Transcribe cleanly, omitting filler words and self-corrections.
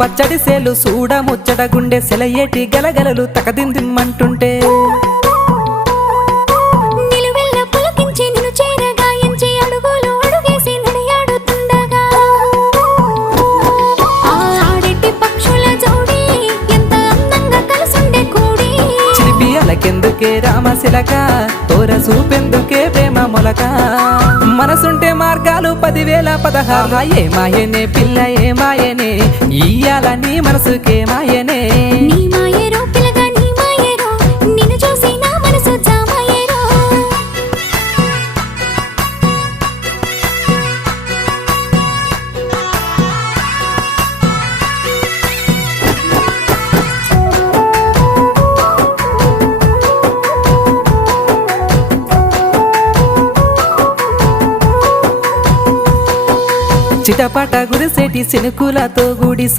పచ్చడి సేలు సూడ ముచ్చట గుండె సెలయేటి గలగలలు తకదిందిమ్మంటుంటే నిలువెల్ల పులకించి నిన్ను చేరగాయించి అడుగులు అడుగేసి నడియాడుతుండగా ఆడెట్టి పక్షుల జోడి ఎంత అందంగా కలుసుండే కూడి చిలిపియలకెందుకే రామశిలక తోర చూపెందుకే ప్రేమ మొలక మనసుంటే మార్గాలు 10,016 ఏమాయనే పిల్ల ఏమాయనే ఇయ్యాల నీ మనసుకే మాయనే నీ మాయేరో పిల్లగా నీ మాయేరో నిన్ను చూసి నా మనసు జామాయేరో చిటపట గురిసేటి సినుకులతో గుడి